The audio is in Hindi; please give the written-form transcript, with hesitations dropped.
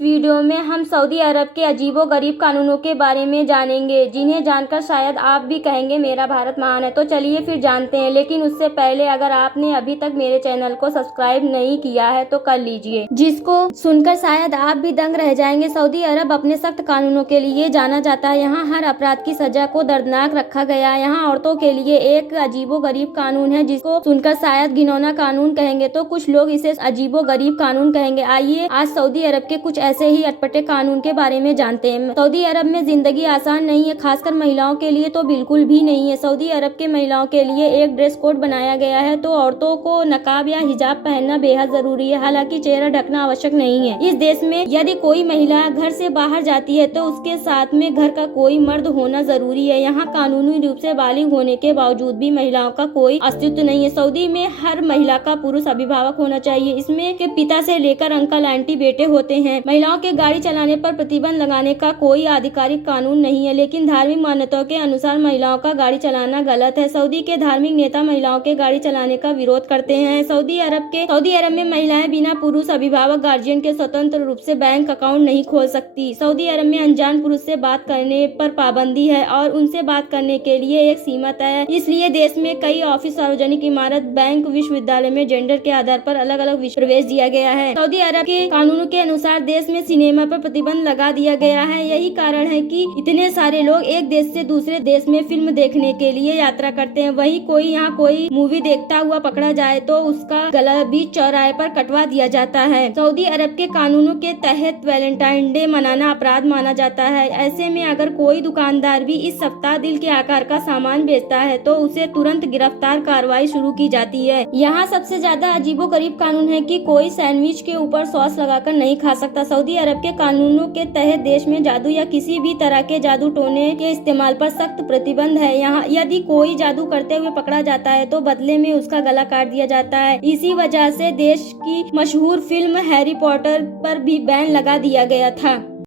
वीडियो में हम सऊदी अरब के अजीबोगरीब कानूनों के बारे में जानेंगे, जिन्हें जानकर शायद आप भी कहेंगे मेरा भारत महान है। तो चलिए फिर जानते हैं, लेकिन उससे पहले अगर आपने अभी तक मेरे चैनल को सब्सक्राइब नहीं किया है तो कर लीजिए, जिसको सुनकर शायद आप भी दंग रह जाएंगे। सऊदी अरब अपने सख्त कानूनों के लिए जाना जाता है। यहाँ हर अपराध की सजा को दर्दनाक रखा गया है। यहाँ औरतों के लिए एक अजीबोगरीब कानून है, जिसको सुनकर शायद घिनौना कानून कहेंगे तो कुछ लोग इसे अजीबोगरीब कानून कहेंगे। आइए आज सऊदी अरब के कुछ ऐसे ही अटपटे कानून के बारे में जानते हैं। सऊदी अरब में जिंदगी आसान नहीं है, खासकर महिलाओं के लिए तो बिल्कुल भी नहीं है। सऊदी अरब के महिलाओं के लिए एक ड्रेस कोड बनाया गया है, तो औरतों को नकाब या हिजाब पहनना बेहद जरूरी है। हालांकि चेहरा ढकना आवश्यक नहीं है। इस देश में यदि कोई महिला घर से बाहर जाती है तो उसके साथ में घर का कोई मर्द होना जरूरी है। यहाँ कानूनी रूप से बालिग होने के बावजूद भी महिलाओं का कोई अस्तित्व नहीं है। सऊदी में हर महिला का पुरुष अभिभावक होना चाहिए। इसमें के पिता से लेकर अंकल आंटी बेटे होते हैं। महिलाओं के गाड़ी चलाने पर प्रतिबंध लगाने का कोई आधिकारिक कानून नहीं है, लेकिन धार्मिक मान्यताओं के अनुसार महिलाओं का गाड़ी चलाना गलत है। सऊदी के धार्मिक नेता महिलाओं के गाड़ी चलाने का विरोध करते हैं। सऊदी अरब में महिलाएं बिना पुरुष अभिभावक गार्जियन के स्वतंत्र रूप से बैंक अकाउंट नहीं खोल सकती। सऊदी अरब में अनजान पुरुष से बात करने पर पाबंदी है और उनसे बात करने के लिए एक सीमा तय है। इसलिए देश में कई ऑफिस, सार्वजनिक इमारत, बैंक, विश्वविद्यालय में जेंडर के आधार पर अलग अलग प्रवेश दिया गया है। सऊदी अरब के कानूनों के अनुसार देश में सिनेमा पर प्रतिबंध लगा दिया गया है। यही कारण है कि इतने सारे लोग एक देश से दूसरे देश में फिल्म देखने के लिए यात्रा करते हैं। वहीं यहाँ कोई मूवी देखता हुआ पकड़ा जाए तो उसका गला बीच चौराहे पर कटवा दिया जाता है। सऊदी अरब के कानूनों के तहत वैलेंटाइन डे मनाना अपराध माना जाता है। ऐसे में अगर कोई दुकानदार भी इस सप्ताह दिल के आकार का सामान बेचता है तो उसे तुरंत गिरफ्तार कार्रवाई शुरू की जाती है। यहाँ सबसे ज्यादा अजीबोगरीब कानून है कि कोई सैंडविच के ऊपर सॉस लगाकर नहीं खा सकता। सऊदी अरब के कानूनों के तहत देश में जादू या किसी भी तरह के जादू टोने के इस्तेमाल पर सख्त प्रतिबंध है। यहाँ यदि कोई जादू करते हुए पकड़ा जाता है तो बदले में उसका गला काट दिया जाता है। इसी वजह से देश की मशहूर फिल्म हैरी पॉटर पर भी बैन लगा दिया गया था।